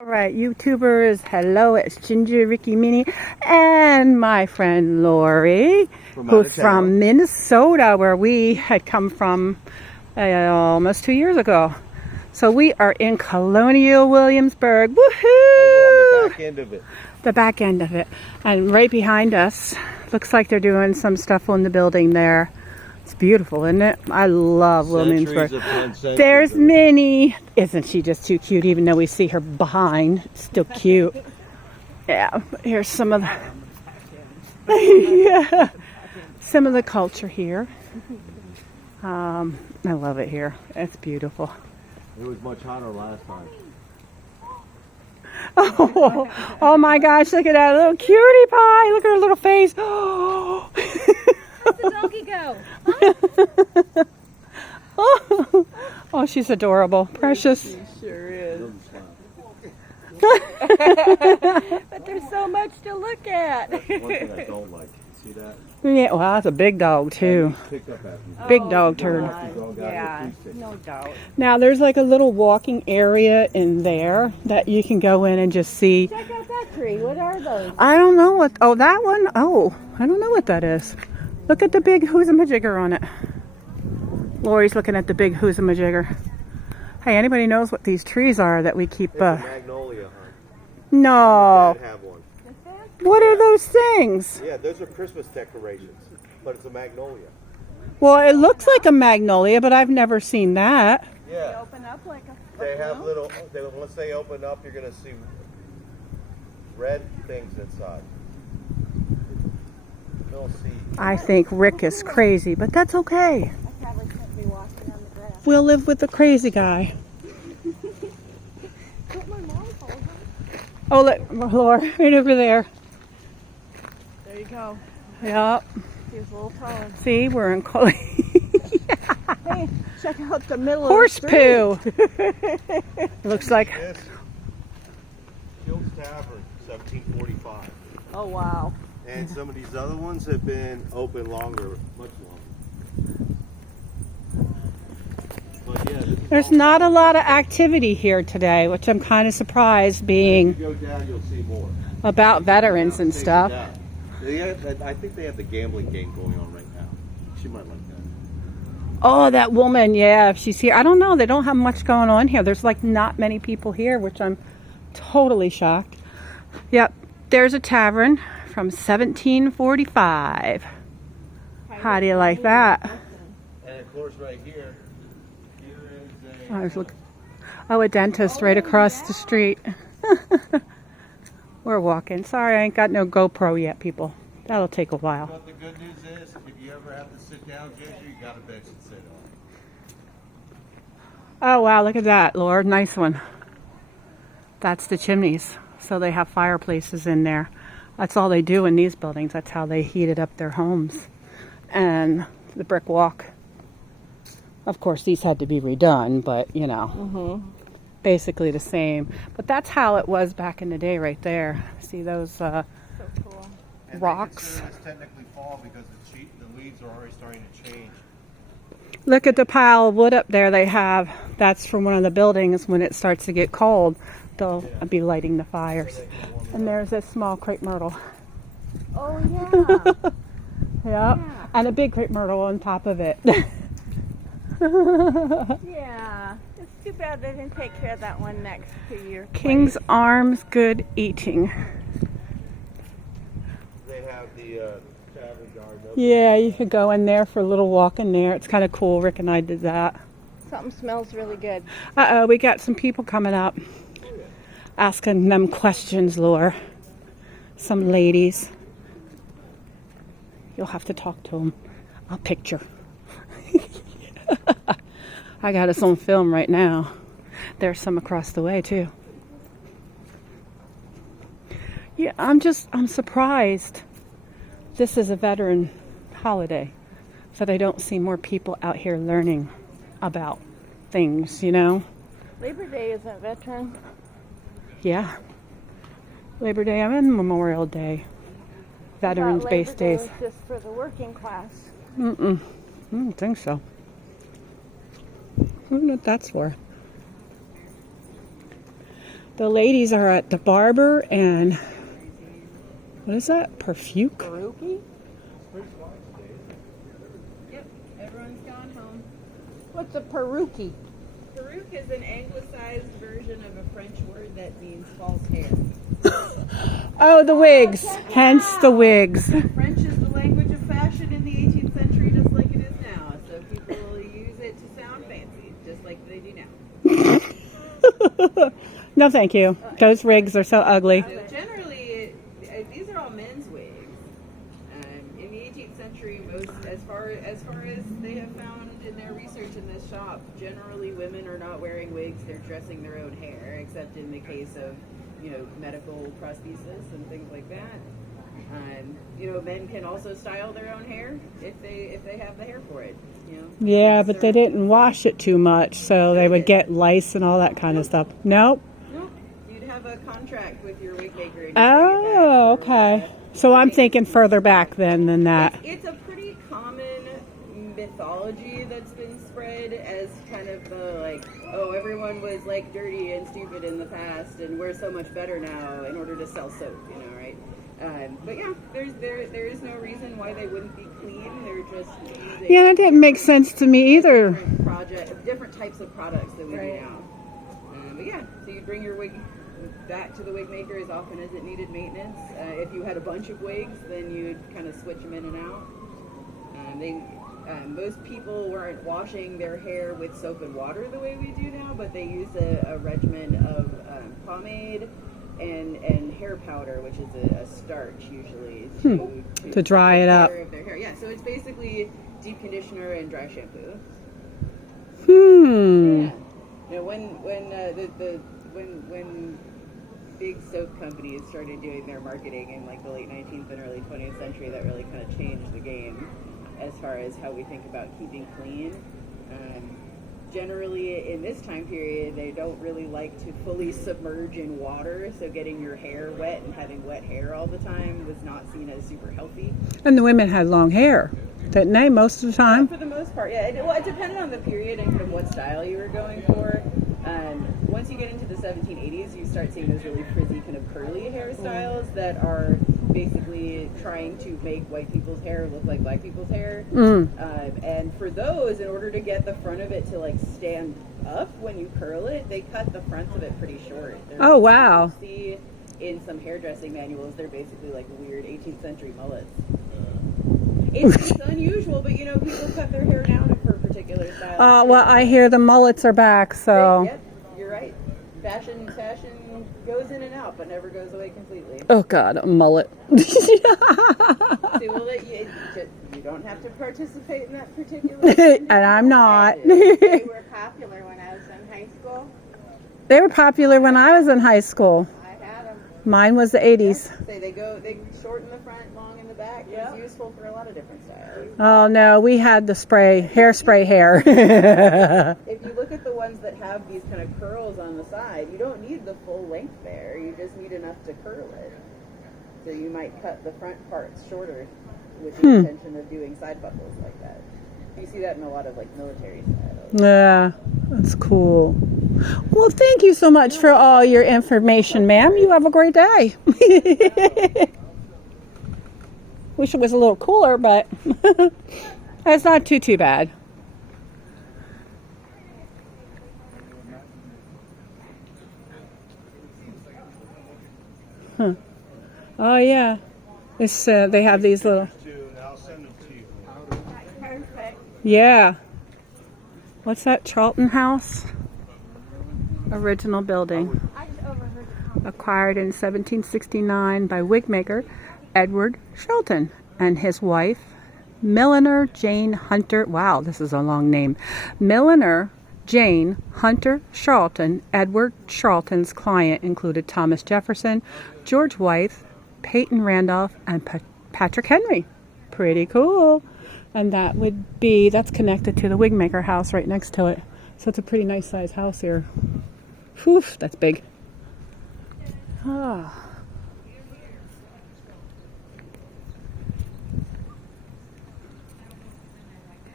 Alright, YouTubers, hello, it's Ginger, Ricky, Minnie, and my friend Lori, who's from Minnesota, where we had come from almost 2 years ago. So we are in Colonial Williamsburg. Woohoo! We're on the back end of it. The back end of it. And right behind us, looks like they're doing some stuff on the building there. It's beautiful, isn't it? I love Williamsburg. There's Minnie. Isn't she just too cute, even though we see her behind? It's still cute. Yeah, here's some of the yeah, some of the culture here. I love it here. It's beautiful. It was much hotter last time. Oh my gosh, look at that little cutie pie. Look at her little face. How's the doggy go? Oh, she's adorable. Precious. She sure is. But there's so much to look at. One thing I don't like. See that? Yeah, well, that's a big dog too. Picked up after you. Big dog turd. Yeah, no doubt. Now, there's like a little walking area in there that you can go in and just see. Check out that tree. What are those? I don't know what. Oh, that one? Oh, I don't know what that is. Look at the big who's-a-majigger on it. Lori's looking at the big who's-a-majigger. Hey, anybody knows what these trees are that we keep? It's a magnolia, huh? No. Dad have one. What are those things? Yeah, those are Christmas decorations, but it's a magnolia. Well, it looks like a magnolia, but I've never seen that. Yeah. They open up like a They have little. Once they open up, you're gonna see red things inside. You'll see. I think Rick is crazy, but that's okay. I probably shouldn't be walking on the grass. We'll live with the crazy guy. Put my mom over. Oh, look, Laura, right over there. There you go. Yep. Here's a little phone. See, we're in Hey, check out the middle horse of the poo. Looks like. This Gil's Tavern, 1745. Oh, wow. And some of these other ones have been open longer, much longer. But yeah, There's not a lot of activity here today, which I'm kind of surprised, being if you go down, you'll see more. about veterans and Take it stuff. down. I think they have the gambling game going on right now. She might like that. Oh, that woman, yeah, if she's here. I don't know, they don't have much going on here. There's like not many people here, which I'm totally shocked. Yep, there's a tavern from 1745. How do you like that? And of course, right here is I was looking. Oh, a dentist right across the street. We're walking. Sorry, I ain't got no GoPro yet, people. That'll take a while. But the good news is, if you ever have to sit down, Ginger, you got a bench to sit on. Oh, wow, look at that, Lord. Nice one. That's the chimneys. So they have fireplaces in there. That's all they do in these buildings. That's how they heated up their homes. And the brick walk. Of course, these had to be redone, but, you know, basically the same. But that's how it was back in the day right there. See those So cool. And rocks? they consider this technically fall because the leaves are already starting to change. Look at the pile of wood up there they have. That's from one of the buildings. When it starts to get cold, they'll be lighting the fires. And there's this small crepe myrtle. Oh, yeah. Yep. And a big crepe myrtle on top of it. Yeah. It's too bad they didn't take care of that one next to your King's place. Arms, good eating. They have the tavern garden open. Yeah, you could go in there for a little walk in there. It's kind of cool. Rick and I did that. Something smells really good. Uh-oh, we got some people coming up. Asking them questions, Laura. Some ladies. You'll have to talk to them. I'll picture. I got us on film right now. There's some across the way, too. Yeah, I'm surprised. This is a veteran holiday. That I don't see more people out here learning about things, you know? Labor Day isn't veteran. Yeah. Labor Day and Memorial Day. Veterans Base Labor Day Days. was just for the working class. I don't think so. I don't know what that's for. The ladies are at the barber and what is that? Perfuke? Peruki? Yep, everyone's gone home. What's a peruki? Peruke is an anglicized version of a French word that means false hair. Oh, the wigs. Hence the wigs. French is the language of fashion in the 18th century, just like it is now. So people will use it to sound fancy, just like they do now. No, thank you. Those wigs are so ugly. So generally, these are all men's wigs. In the 18th century, most as far as they have found in their research in this shop, generally women are not wearing wigs; they're dressing their own hair, except in the case of medical prosthesis and things like that. Men can also style their own hair if they have the hair for it. Yeah, but they didn't wash it too much, so they would get lice and all that kind of stuff. Nope. Nope. You'd have a contract with your wig maker. And Oh, okay. So I'm thinking further back then than that. It's a pretty common mythology that's been spread as kind of the everyone was dirty and stupid in the past, and we're so much better now in order to sell soap, right? But yeah, there is no reason why they wouldn't be clean. They're just using Yeah, that didn't make sense to me either. different types of products that we do now. But yeah, so you bring your wig back to the wig maker as often as it needed maintenance. If you had a bunch of wigs, then you'd kind of switch them in and out. Most people weren't washing their hair with soap and water the way we do now, but they used a regimen of pomade and hair powder, which is a starch usually To dry it up. of their hair. Yeah, so it's basically deep conditioner and dry shampoo. Yeah. When big soap companies started doing their marketing in the late 19th and early 20th century, that really kind of changed the game as far as how we think about keeping clean. Generally, in this time period, they don't really like to fully submerge in water, so getting your hair wet and having wet hair all the time was not seen as super healthy. And the women had long hair, didn't they, most of the time? For the most part, yeah. It depended on the period and kind of what style you were going for. Once you get into the 1780s, you start seeing those really frizzy, kind of curly hairstyles that are basically trying to make white people's hair look like black people's hair. And for those, in order to get the front of it to stand up when you curl it, they cut the fronts of it pretty short. Oh, wow. You see in some hairdressing manuals, they're basically weird 18th century mullets. It's unusual, but people cut their hair down for particular styles. Well, I hear the mullets are back, so. Yep, you're right. Fashion goes in and out, but never goes away completely. Oh, God, a mullet. See, well, you don't have to participate in that particular. And I'm not. They were popular when I was in high school. They were popular when I was in high school. I had them. Mine was the 80s. They shorten the front, long in the back. It's useful for a lot of different styles. Oh, no, we had the hairspray hair. If you look at the ones that have these kind of curls on the side, you don't need the full length there. You just need enough to curl it. So you might cut the front parts shorter with the intention of doing side buckles like that. You see that in a lot of military styles. Yeah, that's cool. Well, thank you so much for all your information, ma'am. You have a great day. Wish it was a little cooler, but it's not too bad. Huh. Oh, yeah. It's, they have these little... I'll send them to you. Perfect. Yeah. What's that? Charlton House? Original building. I just overheard the conversation. Acquired in 1769 by wigmaker Edward Charlton and his wife, Milliner Jane Hunter. Wow, this is a long name. Milliner Jane Hunter Charlton. Edward Charlton's client included Thomas Jefferson, George Wythe, Peyton Randolph, and Patrick Henry. Pretty cool. And that's connected to the wigmaker house right next to it. So it's a pretty nice sized house here. Whew, that's big. Ah.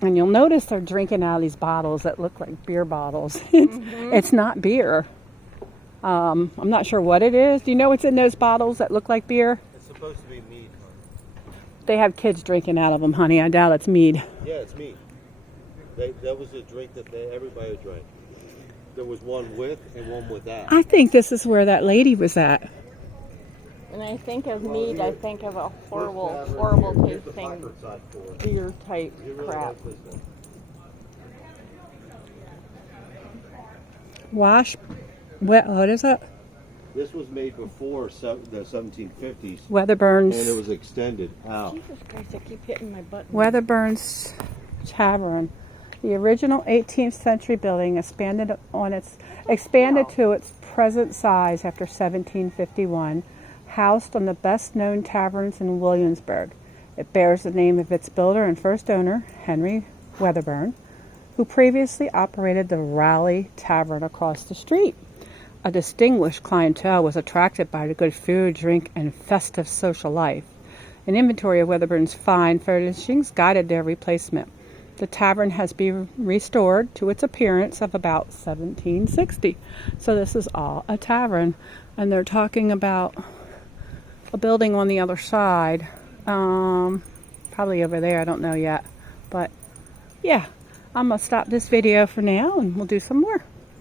And you'll notice they're drinking out of these bottles that look like beer bottles. It's not beer. I'm not sure what it is. Do you know what's in those bottles that look like beer? It's supposed to be mead. They have kids drinking out of them, honey. I doubt it's mead. Yeah, it's mead. That was a drink that everybody drank. There was one with and one without. I think this is where that lady was at. When I think of mead, I think of a horrible tasting beer type crap. What is it? This was made before the 1750s, Weatherburn's. and it was extended out. Jesus Christ, I keep hitting my button. Weatherburn's Tavern. The original 18th century building expanded to its present size after 1751, housed on the best known taverns in Williamsburg. It bears the name of its builder and first owner, Henry Weatherburn, who previously operated the Raleigh Tavern across the street. A distinguished clientele was attracted by the good food, drink, and festive social life. An inventory of Weatherburn's fine furnishings guided their replacement. The tavern has been restored to its appearance of about 1760. So this is all a tavern. And they're talking about a building on the other side. Probably over there, I don't know yet. But yeah, I'm going to stop this video for now and we'll do some more.